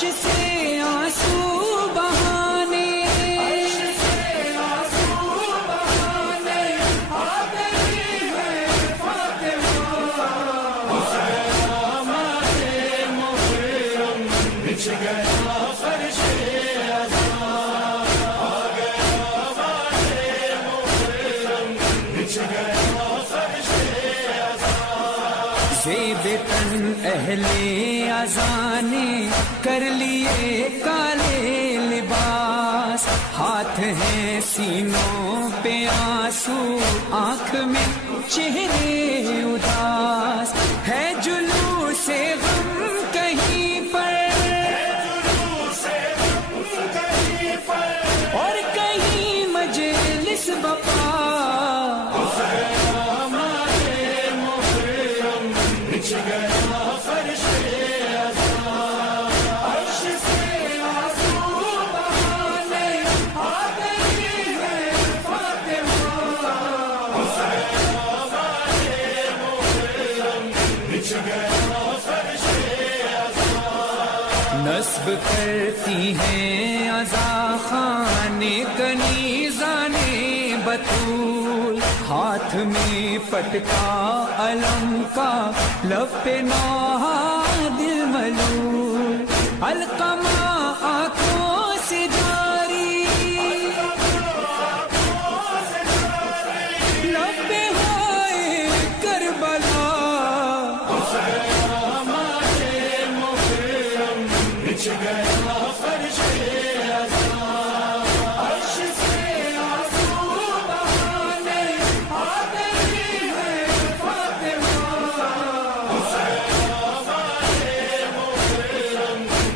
سے آنسو بہانے آ گئی ہے فاطمہ، بچھ گیا فرش ازاں، آ گیا ماتے محرم، بچھ گیا فرش ازاں۔ زیب تن اہل اذان نے کر لیے کالے لباس، ہاتھ ہیں سینوں پہ آنسو، آنکھ میں چہرے اداس، ہے جلوس غم کہیں پر اور کہیں مجلس بپا، بچھ گیا فرش ازاں، عرش سے آنسو بہانے آ گئی ہے فاطمہ، بچھ گیا فرش ازاں۔ نصب کرتی ہیں عزا خان کنیزان بطول، ہاتھ میں پٹکا علم کا، لب پہ نوحہ دل ملول، علقمہ آنکھوں سے جاری، لب پہ ہوئے کربلا، بچھ گیا فرش ازاں، عرش سے آنسو بہانے آ گئی ہے فاطمہ،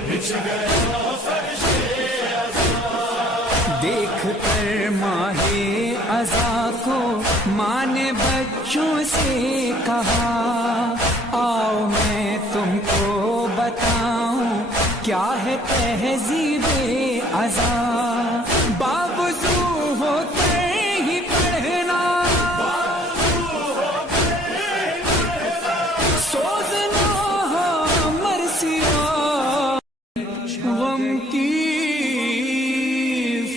بچھ گیا فرش ازاں۔ دیکھ کر ماہ عزا کو ماں نے بچوں سے کہا، آؤ میں تم کو بتاؤں کیا ہے تہذیب عزا، باوضو ہو کر ہی پڑھنا، سوزنا مرثیہ غم کی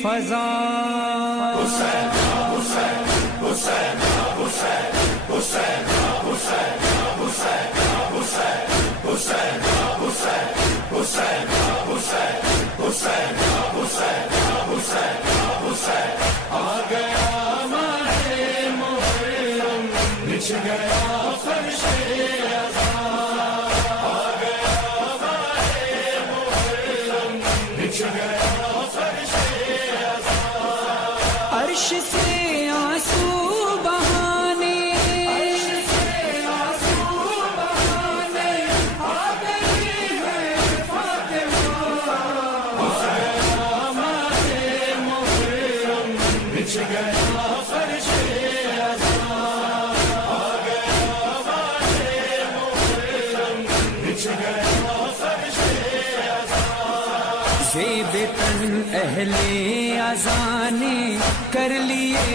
فضا، حسین حسین حسین حسین حسین حسین حسین حسین حسین حسین حسین حسین حسین حسین حسین حسین، آ گیا ماہ محرم، بچھ گیا فرش ازاں، آ گیا ماہ محرم، بچھ گیا فرش ازاں۔ عرش سے آنسو بہانے آ گئی ہے فاطمہ، بچھ گیا فرش ازاں، آ گیا ماتے محرم، بچھ گیا فرش ازاں۔ زیب تن اہل اذان نے کر لیے